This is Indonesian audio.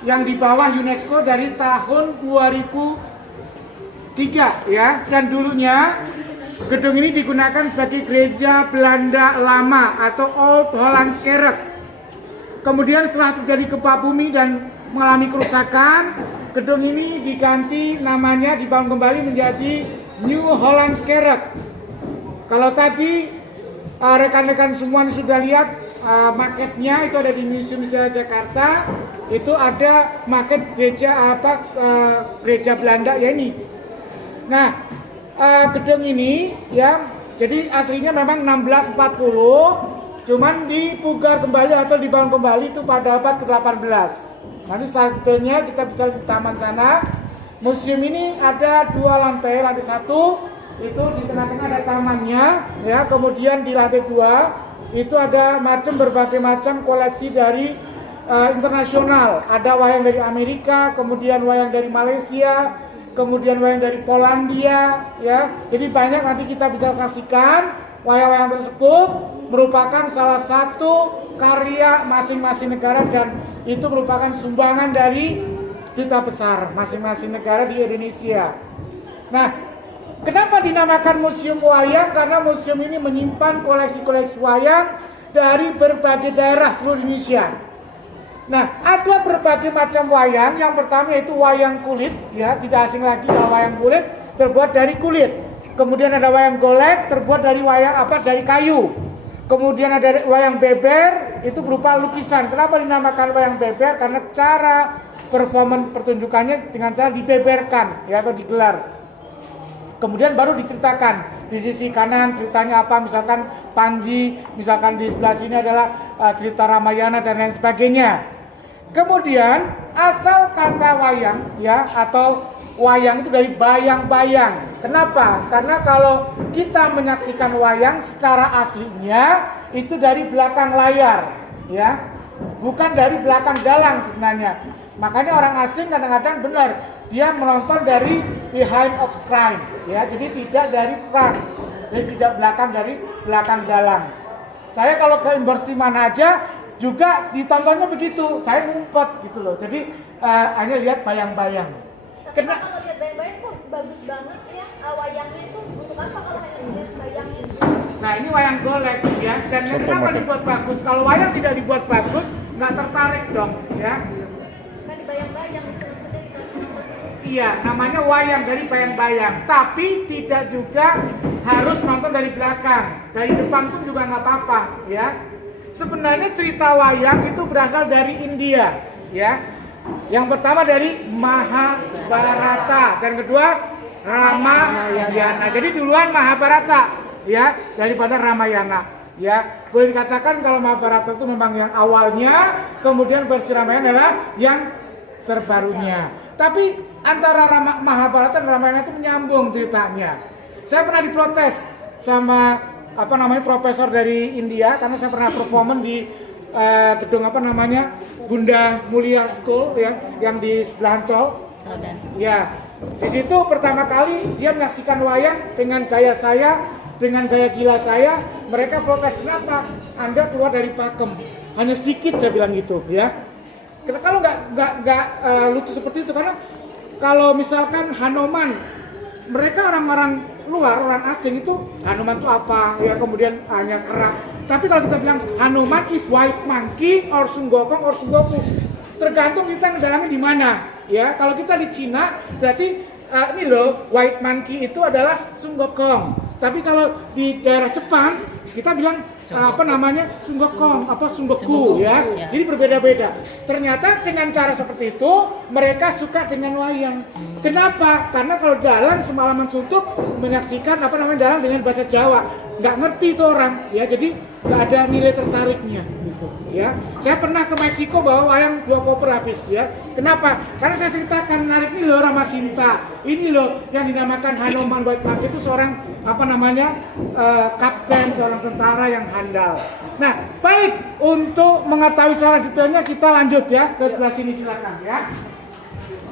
yang di bawah UNESCO dari tahun 2003 ya. Dan dulunya gedung ini digunakan sebagai gereja Belanda lama atau Old Hollands Kerk. Kemudian setelah terjadi gempa bumi dan mengalami kerusakan, gedung ini diganti namanya, dibangun kembali menjadi New Hollands Kerk. Kalau tadi rekan-rekan semua sudah lihat maketnya, itu ada di Museum Sejarah Jakarta. Itu ada maket gereja gereja Belanda ya ini. Nah, gedung ini ya, jadi aslinya memang 1640, cuman dipugar kembali atau dibangun kembali itu pada abad ke-18. Nanti selanjutnya kita bisa di taman sana. Museum ini ada 2 lantai, lantai 1 itu di tengah-tengah ada tamannya ya, kemudian di lantai 2 itu ada berbagai macam koleksi dari internasional. Ada wayang dari Amerika, kemudian wayang dari Malaysia, kemudian wayang dari Polandia ya. Jadi banyak, nanti kita bisa saksikan wayang-wayang tersebut merupakan salah satu karya masing-masing negara, dan itu merupakan sumbangan dari duta besar masing-masing negara di Indonesia. Nah, kenapa dinamakan Museum Wayang? Karena museum ini menyimpan koleksi-koleksi wayang dari berbagai daerah seluruh Indonesia. Nah, ada berbagai macam wayang. Yang pertama yaitu wayang kulit, ya, tidak asing lagi kalau wayang kulit terbuat dari kulit. Kemudian ada wayang golek terbuat dari dari kayu. Kemudian ada wayang beber, itu berupa lukisan. Kenapa dinamakan wayang beber? Karena cara pertunjukannya dengan cara dibeberkan, ya, atau digelar. Kemudian baru diceritakan di sisi kanan ceritanya apa, misalkan Panji, misalkan di sebelah sini adalah cerita Ramayana dan lain sebagainya. Kemudian asal kata wayang ya, atau wayang itu dari bayang-bayang. Kenapa? Karena kalau kita menyaksikan wayang secara aslinya itu dari belakang layar ya, bukan dari belakang dalang sebenarnya. Makanya orang asing kadang-kadang benar, dia menonton dari behind of screen ya, jadi tidak dari front, jadi tidak dari belakang dalang. Saya kalau ke Imbersiman aja juga ditontonnya begitu, saya ngumpet gitu loh, jadi hanya lihat bayang-bayang. Tapi kalau lihat bayang-bayang kok bagus banget ya, wayangnya itu untuk apa kalau hanya lihat bayangnya? Nah, ini wayang golek ya, dan kenapa dibuat bagus? Kalau wayang tidak dibuat bagus, nggak tertarik dong ya. Kan di bayang-bayang itu maksudnya kita. Iya, namanya wayang dari bayang-bayang, tapi tidak juga harus nonton dari belakang, dari depan pun juga nggak apa-apa ya. Sebenarnya cerita wayang itu berasal dari India ya. Yang pertama dari Mahabharata dan kedua Ramayana. Jadi duluan Mahabharata ya daripada Ramayana ya. Boleh dikatakan kalau Mahabharata itu memang yang awalnya, kemudian versi Ramayana adalah yang terbarunya. Tapi antara Mahabharata dan Ramayana itu menyambung ceritanya. Saya pernah diprotes sama profesor dari India karena saya pernah performan di gedung Bunda Mulia School ya, yang di sebelah Ancol. Ya, di situ pertama kali dia menyaksikan wayang dengan gaya saya, dengan gaya gila saya. Mereka protes, kenapa Anda keluar dari pakem? Hanya sedikit, saya bilang gitu ya. Kalau nggak lucu seperti itu, karena kalau misalkan Hanuman, mereka orang-orang luar, orang asing itu Hanuman itu apa ya, kemudian hanya kerak. Tapi kalau kita bilang Hanuman is white monkey or Sun Gokong or Sun Goku, tergantung kita ngedalangnya di mana ya. Kalau kita di Cina berarti ini loh, white monkey itu adalah Sun Gokong. Tapi kalau di daerah Jepang kita bilang Sun Gokong, Sun Goku ya. Jadi berbeda-beda. Ternyata dengan cara seperti itu mereka suka dengan wayang. Kenapa? Karena kalau dalang semalaman suntuk menyaksikan dalang dengan bahasa Jawa, nggak ngerti itu orang ya, jadi nggak ada nilai tertariknya gitu ya. Saya pernah ke Meksiko bawa wayang 2 koper habis ya. Kenapa? Karena saya ceritakan, menarik ini loh Ramasinta, ini loh yang dinamakan Hanuman White Monkey itu seorang kapten, seorang tentara yang handal. Nah, baik, untuk mengetahui secara detailnya kita lanjut ya ke sebelah sini, silakan ya.